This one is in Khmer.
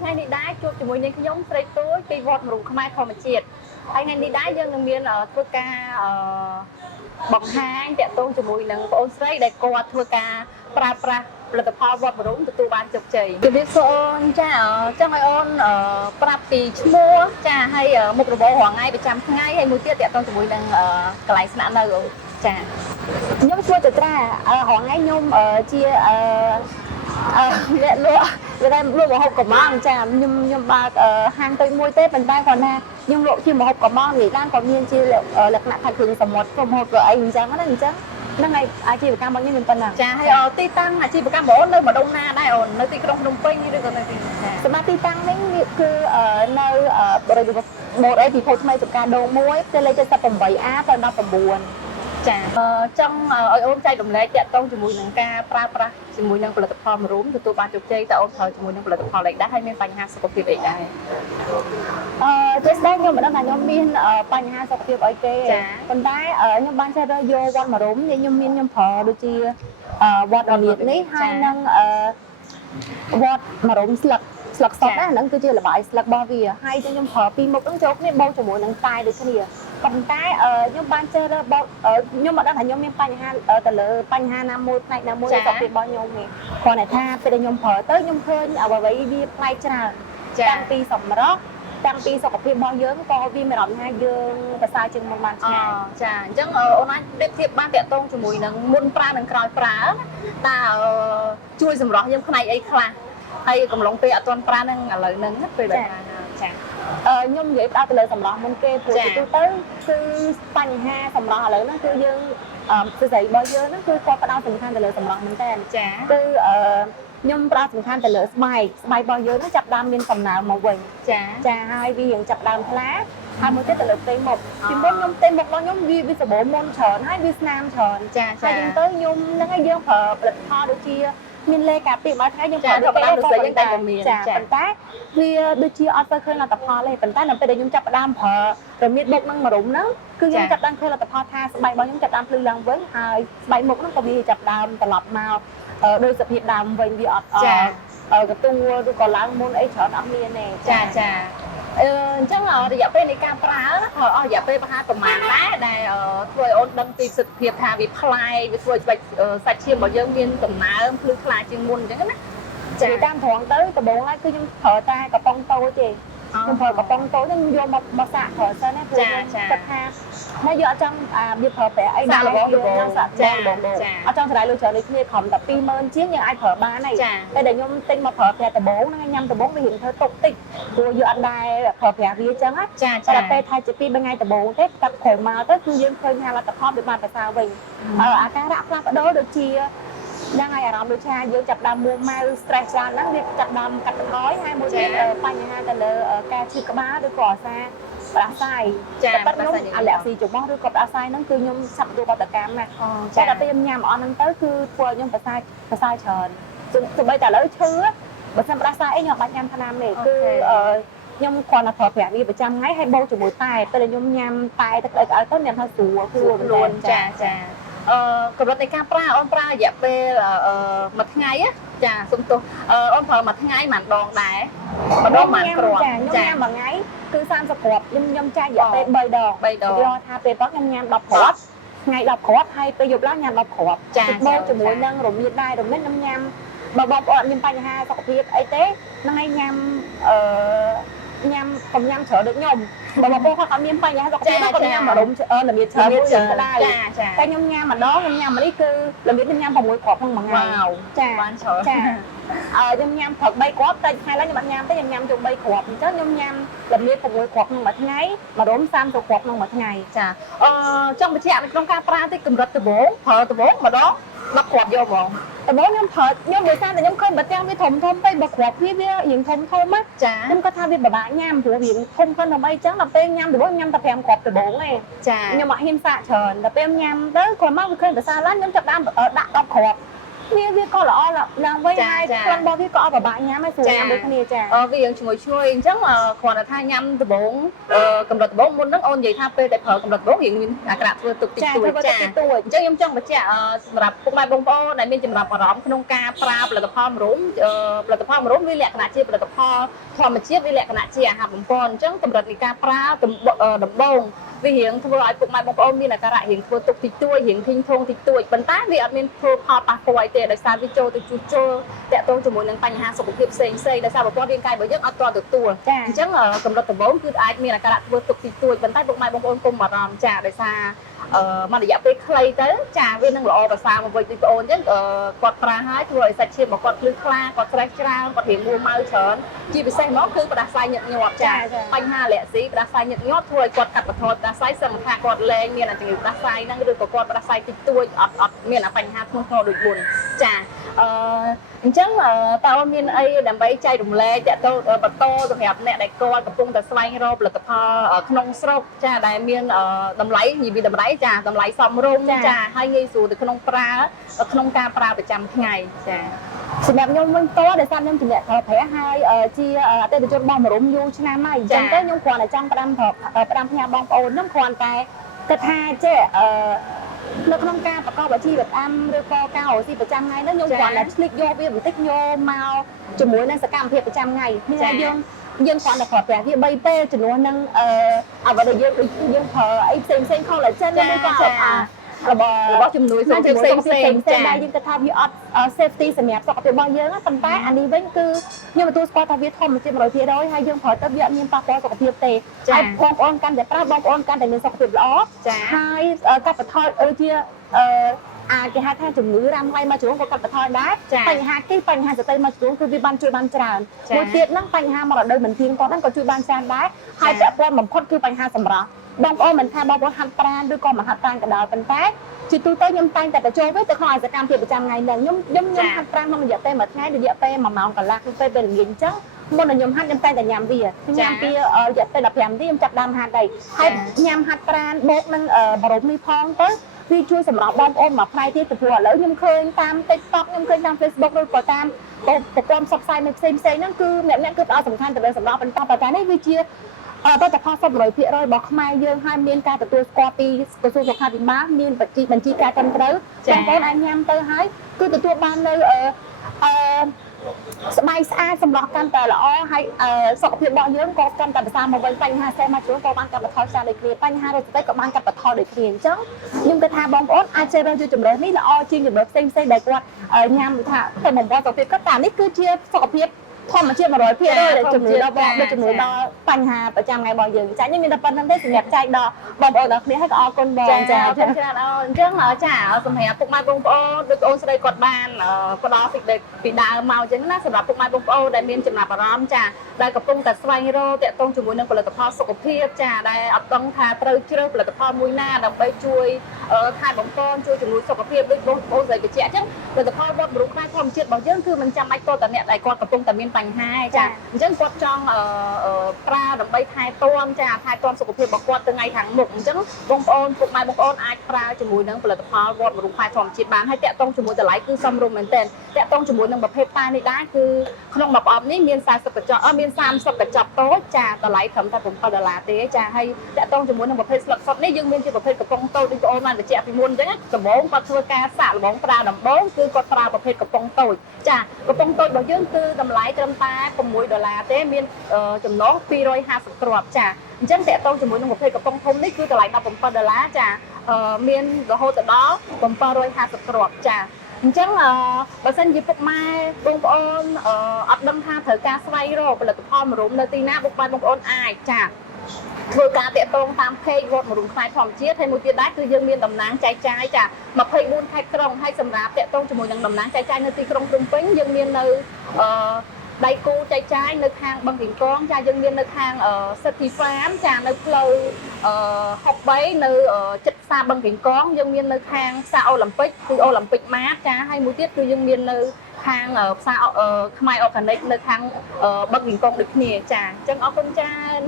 ថ្ងៃនេះដែរជួបជាមួយនឹងខ្ញុំស្រីទួយពីវត្តមរូខ្មែរធម្មជាតិហើយថ្ងៃនេះដែរយើងនឹងមានធ្វើការបង្ហាញតាក់ទងជាមួយនឹងបងអូនស្រីដែលគាត់ធ្វើការប្រើប្រាស់ផលិតផលវត្តមរូទទួលបានជោគជ័យជំរាបសួរអូនចាចង់ឲ្យអូនប្រាប់ពីឈ្មោះចាហើយមុខរបររាល់ថ្ងៃប្រចាំថ្ងៃហើយមួយទៀតតាក់ទងជាមួយនឹងកន្លែងស្នាក់នៅអូនចាខ្ញុំឈ្មោះចត្រារាល់ថ្ងៃខ្ញុំជាអ្នកលក់វាតែលក់ម្ហូបកំងចាខ្ញុំបើកហាងតូចមួយទេប៉ុន្តែគាត់ថាខ្ញុំលក់ជាម្ហូបកំងនិយាយឡើងក៏មានជាលក្ខណៈថាគ្រឿងសមុទ្រព្រមម្ហូបក៏អីអញ្ចឹងណាអញ្ចឹងហ្នឹងហើយអាជីវកម្មរបស់ខ្ញុំមានប៉ុណ្ណឹងចាហើយទីតាំងអាជីវកម្មបងអូននៅម្ដុំណាដែរអូននៅទីក្រុងភ្នំពេញឬក៏នៅទីសម្រាប់ទីតាំងនេះគឺនៅបរិយាកាសម៉ូតអីពិភពថ្មីចំការដង1ផ្ទះលេខ 78A ទៅ19ចាចង់ឲ្យអូនចែករំលែកតាក់ទងជាមួយនឹងការប្រើប្រាស់ជាមួយនឹងផលិតផលមរូមទទួលបានជោគជ័យតើអូនប្រើជាមួយនឹងផលិតផលអីដែរហើយមានបញ្ហាសុខភាពអីដែរជាស្ដែងខ្ញុំមិនដឹងថាខ្ញុំមានបញ្ហាសុខភាពអីទេប៉ុន្តែខ្ញុំបានចេះយកវត្តមរូមខ្ញុំប្រើដូចជាវត្តរលាតនេះហើយនឹងវត្តមរូមស្លឹកសុទ្ធហ្នឹងគឺជាល្បាយស្លឹករបស់វាហើយខ្ញុំប្រើពីមុខហ្នឹងចូលគ្នាបូកជាមួយនឹងតែដូចគ្នាប៉ុន្តែខ្ញុំបានចេះរើបខ្ញុំមិនដឹងថាខ្ញុំមានបញ្ហាទៅលើបញ្ហាណាមួយផ្នែកណាមួយសុខភាពរបស់ខ្ញុំទេគ្រាន់តែថាពេលដែលខ្ញុំប្រើទៅខ្ញុំឃើញអ្វីៗវាផ្នែកច្រើនតាំងពីសម្រស់តាំងពីសុខភាពរបស់យើងក៏វាមានអារម្មណ៍ថាយើងប្រសើរជាងមុនបានឆ្ងាយចាអញ្ចឹងអូនអាចប្រៀបធៀបបានតាក់ទងជាមួយនឹងមុនប្រើនិងក្រោយប្រើតើជួយសម្រស់យើងផ្នែកអីខ្លះហើយកំឡុងពេលអត់ទាន់ប្រើនឹងឥឡូវហ្នឹងពេលដែលចាខ្ញុំនិយាយផ្ដោតទៅលើសម្រស់មុនគេព្រោះទូទៅគឺបញ្ហាសម្រស់ឥឡូវហ្នឹងគឺយើងស្ត្រីរបស់យើងហ្នឹងគឺគាត់ផ្ដោតសំខាន់ទៅលើសម្រស់មែនតើចាគឺខ្ញុំផ្ដោតសំខាន់ទៅលើស្បែករបស់យើងហ្នឹងចាប់ដើមមានសំណើមមកវិញចាហើយវាយើងចាប់ដើមថ្លាហើយមួយទៀតទៅលើផ្ទៃមុខពីមុនខ្ញុំផ្ទៃមុខរបស់ខ្ញុំវាសបោមុនច្រើនហើយវាស្នាមច្រើនចាហើយយើងទៅខ្ញុំហ្នឹងហើយយើងប្រើផលិតផលដូចជាមានលេខការពីមួយថ្ងៃខ្ញុំប្រើទៅពេលក៏យើងតែមានចាប៉ុន្តែវាដូចជាអត់ទៅឃើញលទ្ធផលទេប៉ុន្តែនៅពេលដែលខ្ញុំចាប់ផ្ដើមប្រើរមៀតមុខនឹងមរុំហ្នឹងគឺខ្ញុំចាប់ដើមឃើញលទ្ធផលថាស្បែករបស់ខ្ញុំចាប់ដើមភ្លឺឡើងវិញហើយស្បែកមុខហ្នឹងក៏វាចាប់ដើមត្រឡប់មកដោយសភាពដើមវិញវាអត់កតួឬក៏ឡើងមុនអីច្រើនអត់មានទេចាអញ្ចឹងរយៈពេលនៃការប្រើណាអស់រយៈពេលប្រហែលប្រហែលដែរដែលធ្វើឲ្យអូនដឹងពីសិទ្ធិភាពថាវាប្លែកវាធ្វើឲ្យសាច់ឈាមរបស់យើងមានដំណើរភ្លឺថ្លាជាងមុនអញ្ចឹងណាចាតាមត្រង់ទៅដំបូងឡើយគឺខ្ញុំប្រើតែកំប៉ុងតូចទេខ្ញុំប្រើកំប៉ុងតូចហ្នឹងយកមកសាកប្រើសិនណាព្រោះខ្ញុំគិតថាមកយកអត់ចង់វាប្រើប្រាស់អីណាខ្ញុំសាកបងអត់ចង់ឆ្លៃលុយច្រើនដូចគ្នាខំតែ 20000 ជាងយើងអាចប្រើបានហើយតែដែលខ្ញុំទិញមកប្រើប្រាស់ដំបូងហ្នឹងញ៉ាំដំបូងវារៀងធ្វើទុកតិចព្រោះយកអត់ដែរប្រើប្រាស់វាអញ្ចឹងណាតែពេលថាជា2 3ថ្ងៃដំបូងទេកាត់ក្រោយមកទៅគឺយើងឃើញថាលទ្ធផលវាបានប្រសើរវិញអាការៈផ្លាស់ប្ដូរដូចជាđang ai làmដូចថាយើងចាប់ដើមមួម៉ៅ stress ច្រើនហ្នឹងវាចាប់ដើមកាត់បន្ថយហើយមួយទៀតបញ្ហាទៅលើការឈឺក្បាលឬក៏អាសាផ្ដាសាយតែប៉ិតខ្ញុំអាឡែស៊ីចំោះឬក៏ផ្ដាសាយហ្នឹងគឺខ្ញុំសាប់ទទួលបដកម្មណាតែដល់ពេលខ្ញុំញ៉ាំអស់ហ្នឹងទៅគឺធ្វើឲ្យខ្ញុំប្រសើរច្រើនទោះបីតែឥឡូវឈឺបើសិនផ្ដាសាយអីខ្ញុំអត់បាច់ញ៉ាំថ្នាំទេគឺខ្ញុំគ្រាន់តែប្រើប្រាស់វាប្រចាំថ្ងៃហើយបូកជាមួយតែពេលខ្ញុំញ៉ាំតែទឹកអីក៏ឲ្យទៅញ៉ាំថាស្រួលខ្លួនចាកម្រិតនៃការប្រើអូនប្រើរយៈពេលមួយថ្ងៃចាសុំទោសអូនប្រើមួយថ្ងៃប៉ុន្មានដងដែរម្ដងប៉ុន្មានគ្រាប់ចាខ្ញុំញ៉ាំមួយថ្ងៃគឺ30គ្រាប់ខ្ញុំចែករយៈពេល3ដងយកថាពេលប៉ុណ្ណឹងខ្ញុំញ៉ាំ10គ្រាប់ថ្ងៃ10គ្រាប់ហើយពេលយប់ឡើងញ៉ាំ10គ្រាប់ចាបូកជាមួយនឹងរមៀតដែររមៀតខ្ញុំញ៉ាំបើបងប្អូនអត់មានបញ្ហាសុខភាពអីទេហ្នឹងហើយញ៉ាំញ៉ាំកុំញ៉ាំច្រើនដូចខ្ញុំបើបងប្អូនគាត់អត់មានបញ្ហាសុខភាពគាត់ញ៉ាំរមល្មៀតច្រើនមួយក៏ដែរតែខ្ញុំញ៉ាំម្ដងខ្ញុំញ៉ាំនេះគឺល្មៀតខ្ញុំញ៉ាំ6គ្រាប់ក្នុងមួយថ្ងៃចាបានច្រើនខ្ញុំញ៉ាំព្រឹក3គ្រាប់តែថ្ងៃឡើងខ្ញុំអត់ញ៉ាំទេខ្ញុំញ៉ាំជុំ3គ្រាប់អញ្ចឹងខ្ញុំញ៉ាំល្មៀត6គ្រាប់ក្នុងមួយថ្ងៃរម30គ្រាប់ក្នុងមួយថ្ងៃចាចង់បញ្ជាក់នៅក្នុងការប្រើតិចកម្រិតដំបូងប្រើដំបូងម្ដង10គ្រាប់យកហ្មងដំបូងខ្ញុំប្រើខ្ញុំដោយសារតែខ្ញុំឃើញបើទាំងវាធំពេកបើគ្រាប់វារៀងធំណាចាខ្ញុំគាត់ថាវាពិបាកញ៉ាំព្រោះវាធំប៉ុណ្ណឹងអីចឹងដល់ពេលញ៉ាំដំបូងញ៉ាំតែ5គ្រាប់ដំបូងទេចាខ្ញុំអត់ហ៊ានសាកច្រើនដល់ពេលញ៉ាំទៅគ្រាន់មកវាឃើញប្រសើរឡើងខ្ញុំចាប់ដាក់10គ្រាប់ វាក៏ល្អឡើងវិញហើយខ្លួនរបស់វាក៏អត់ប្របាក់ញ៉ាំហើយស្រួលញ៉ាំដូចគ្នាចាវារៀងជាមួយជួយអញ្ចឹងគ្រាន់តែថាញ៉ាំដំបងកម្រិតដំបងមុនហ្នឹងអូននិយាយថាពេលដែលប្រើកម្រិតដំបងរៀងមានអាការៈធ្វើទុកតិចតួចចាអញ្ចឹងខ្ញុំចង់បញ្ជាក់សម្រាប់ពុកម៉ែបងប្អូនដែលមានចំណាប់អារម្មណ៍ក្នុងការប្រើផលិតផលម្រុំផលិតផលម្រុំវាលក្ខណៈជាផលិតផលធម្មជាតិវាលក្ខណៈជាអាហារបំពន់អញ្ចឹងកម្រិតនៃការប្រើដំបងវារៀងធ្វើឲ្យពុកម៉ែបងប្អូនមានអាការៈរៀងធ្វើទុកតិចតួចរៀងធីងធងតិចតួចប៉ុន្តែវាអត់មានធ្វើផលប៉ះពាល់អីទេដោយសារវាចូលទៅជួសជុលតាក់ទងជាមួយនឹងបញ្ហាសុខភាពផ្សេងដោយសារប្រព័ន្ធរាងកាយរបស់យើងអត់ទាន់ទទួលអញ្ចឹងកម្រិតដំបូងគឺអាចមានអាការៈធ្វើទុកតិចតួចប៉ុន្តែពុកម៉ែបងប្អូនកុំបារម្ភចាដោយសារមករយៈពេលខ្លីទៅចាវានឹងល្អប្រសើរមកវិញពីបងអូនអញ្ចឹងគាត់ប្រើហើយធ្វើឲ្យសាច់ឈាមរបស់គាត់ភ្លឺថ្លាគាត់ស្រេះច្រើនគាត់រៀងមួម៉ៅច្រើនជាពិសេសមកគឺផ្ដាសាយញឹកញាប់ចាបញ្ហាលាក់ស៊ីផ្ដាសាយញឹកញាប់ធ្វើឲ្យគាត់កាត់បន្ថយផ្ដាសាយសឹងថាគាត់លែងមានជំងឺផ្ដាសាយហ្នឹងឬក៏គាត់ផ្ដាសាយតិចតួចអត់មានបញ្ហាធ្ងន់ធ្ងរដូចមុនចាអញ្ចឹងតើអូនមានអីដើម្បីចែករំលែកតទៅបន្តសម្រាប់អ្នកដែលគាត់កំពុងតែស្វែងរកផលិតផលក្នុងស្រុកចាដែលមានតម្លៃនិយាយពីតម្លៃចាតម្លៃសមរម្យចាហើយងាយស្រួលទៅក្នុងការប្រើប្រចាំថ្ងៃចាសម្រាប់ខ្ញុំវិញតដោយសារខ្ញុំជាអ្នកប្រើប្រាស់ហើយជាអតិថិជនរបស់មរុំយូរឆ្នាំហើយអញ្ចឹងទៅខ្ញុំគ្រាន់តែចង់ផ្ដាំផ្ញើបងប្អូនខ្ញុំគ្រាន់តែគិតថាចេះនៅក្នុងការប្រកបអាជីវកម្មឬក៏ការរកស៊ីប្រចាំថ្ងៃនោះខ្ញុំគ្រាន់តែឆ្លៀតយកវាបន្តិចយកមកជាមួយនឹងសកម្មភាពប្រចាំថ្ងៃនេះយើងគ្រាន់តែប្រើប្រាស់វា3ពេលជំនួសនឹងអ្វីដែលយើងប្រើអីផ្សេងៗ collagen ឬក៏របស់ជំនួយសុខភាពផ្សេងដែលយើងគិតថាវាអត់ safety សម្រាប់សុខភាពរបស់យើងប៉ុន្តែអានេះវិញគឺខ្ញុំទទួលស្គាល់ថាវាធម្មជាតិ 100% ហើយយើងប្រើទៅវាអត់មានប៉ះពាល់សុខភាពទេហើយបងប្អូនកាន់តែប្រើបងប្អូនកាន់តែមានសុខភាពល្អហើយកាត់បន្ថយជាគេហៅថាជំងឺរ៉ាំរ៉ៃមួយចំនួនក៏កាត់បន្ថយដែរបញ្ហាបញ្ហាសតិមួយចំនួនគឺវាបានជួយបានច្រើនមួយទៀតហ្នឹងបញ្ហាមរដូវមិនទៀងទាត់ហ្នឹងក៏ជួយបានច្រើនដែរហើយពាក់ព័ន្ធបំផុតគឺបញ្ហាសម្រស់បងប្អូនមិនថាបងប្អូនហាត់ប្រាណឬក៏មិនហាត់ប្រាណក៏ដោយប៉ុន្តែជាទូទៅខ្ញុំតែងតែបញ្ចូលវាទៅក្នុងសកម្មភាពប្រចាំថ្ងៃហ្នឹងខ្ញុំហាត់ប្រាណក្នុងរយៈពេលមួយថ្ងៃរយៈពេល1ម៉ោងកន្លះគឺពេលល្ងាចអញ្ចឹងមុននឹងខ្ញុំហាត់ខ្ញុំតែងតែញ៉ាំវាញ៉ាំពីរយៈពេល15នាទីខ្ញុំចាប់ដើមហាត់ហើយញ៉ាំហាត់ប្រាណបូកនឹងបរមនេះផងទៅវាជួយសម្រាប់បងប្អូនមកផ្នែកទៀតពីព្រោះឥឡូវខ្ញុំឃើញតាម TikTok ខ្ញុំឃើញតាម Facebook ឬក៏តាមប្រព័ន្ធផ្សព្វផ្សាយនៅផ្សេងហ្នឹងគឺអ្នកគឺផ្ដោតសំខាន់ទៅលើសម្រាប់បន្តតែនេះវាជាផលិតផល100% របស់ខ្មែរយើងហើយមានការទទួលស្គាល់ពីក្រសួងសុខាភិបាលមានបញ្ជីការត្រឹមត្រូវបងប្អូនអាចញ៉ាំទៅហើយគឺទទួលបាននៅស្បែកស្អាតសម្រស់កាន់តែល្អហើយសុខភាពរបស់យើងក៏កាន់តែប្រសើរមកវិញបញ្ហាសេះមួយចំនួនក៏បានកាត់បន្ថយច្រើនដូចគ្នាបញ្ហារោគស្បែកក៏បានកាត់បន្ថយដូចគ្នាអញ្ចឹងខ្ញុំគិតថាបងប្អូនអាចជ្រើសរើសយកជម្រើសនេះល្អជាងជម្រើសផ្សេងដែលគាត់ញ៉ាំថាទៅបំពេញសុខភាពគាត់តែនេះគឺជាសុខភាពធម្មជាតិ 100% ដែលជំនួយដល់បញ្ហាប្រចាំថ្ងៃរបស់យើងចាខ្ញុំមានតែប៉ុណ្្នឹងទេសម្រាប់ចែកដល់បងប្អូនទាំងគ្នាហើយក៏អរគុណបងចាអរគុណច្រើនអូនអញ្ចឹងចាសម្រាប់ពុកម៉ែបងប្អូនដូចអូនស្រីគាត់បានផ្ដល់ពីដើមមកអញ្ចឹងណាសម្រាប់ពុកម៉ែបងប្អូនដែលមានចំណាប់អារម្មណ៍ចាដែលកំពុងតែស្វែងរកតាក់ទងជាមួយនឹងផលិតផលសុខភាពចាដែលអត់ដឹងថាត្រូវជ្រើសផលិតផលមួយណាដើម្បីជួយថែបំពន់ជួយជំនួយសុខភាពដូចបងប្អូនស្រីបញ្ជាក់អញ្ចឹងផលិតផលវត្តមរុខផ្នែកធម្មជាតិរបស់យើងគឺមិនចាំបាច់តតែអ្នកដែលគាត់កំពុងតែមានបញ្ហាចាអញ្ចឹងគាត់ចង់ប្រើដើម្បីថែទាំចាថែទាំសុខភាពរបស់គាត់ទៅថ្ងៃខាងមុខអញ្ចឹងបងប្អូនពុកម៉ែបងប្អូនអាចប្រើជាមួយនឹងផលិតផលវត្តមរុខផ្នែកធម្មជាតិបានហើយតាក់ទងជាមួយតម្លៃគឺសមរម្យមែនទែនតាក់ទងជាមួយនឹងប្រភេទតែនេះដែរគឺក្នុងមួយប្រអប់នេះមាន40កញ្ចប់មាន30កញ្ចប់តូចចាតម្លៃត្រឹមតែ$7ទេចាហើយតាក់ទងជាមួយនឹងប្រភេទស្លឹកសុទ្ធនេះយើងមានជាប្រភេទកំប៉ុងតូចដូចបងអូនបានបញ្ជាក់ពីមុនអញ្ចឹងដំបូងគាត់ធ្វើការសាកល្បងប្រើដំបូងគឺគាត់ប្រើប្រភេទកំប៉ុងតូចចាកំប៉ុងតូចរបស់យើងគឺតម្លៃត្រឹមតែ$6ទេមានចំណង250គ្រាប់ចាអញ្ចឹងតាក់ទងជាមួយនឹងប្រភេទកំប៉ុងធំនេះគឺតម្លៃ$17ចាមានរហូតដល់750គ្រាប់ចាអញ្ចឹងបើសិនជាពុកម៉ែបងប្អូនអត់ដឹងថាត្រូវការស្វែងរកផលិតផលមរុំនៅទីណាពុកម៉ែបងប្អូនអាចចាធ្វើការតាក់ទងតាមเพจវត្តមរុំផ្នែកធម្មជាតិហើយមួយទៀតដែរគឺយើងមានតំណាងចែកចាយចា24ខេត្តក្រុងហើយសម្រាប់តាក់ទងជាមួយនឹងតំណាងចែកចាយនៅទីក្រុងភ្នំពេញយើងមាននៅដៃគូចែកចាយនៅខាងបឹងកេងកងចាយើងមាននៅខាង City Farm ចានៅផ្លូវ63នៅជិតផ្សារបឹងកេងកងយើងមាននៅខាងផ្សារអូឡ িম্প ិកគឺអូឡ িম্প ិកម៉ាតចាហើយមួយទៀតគឺយើងមាននៅខាងផ្សារខ្មែរ Organic នៅខាងបឹងកេងកងដូចគ្នាចាអញ្ចឹងអរគុណច្រើន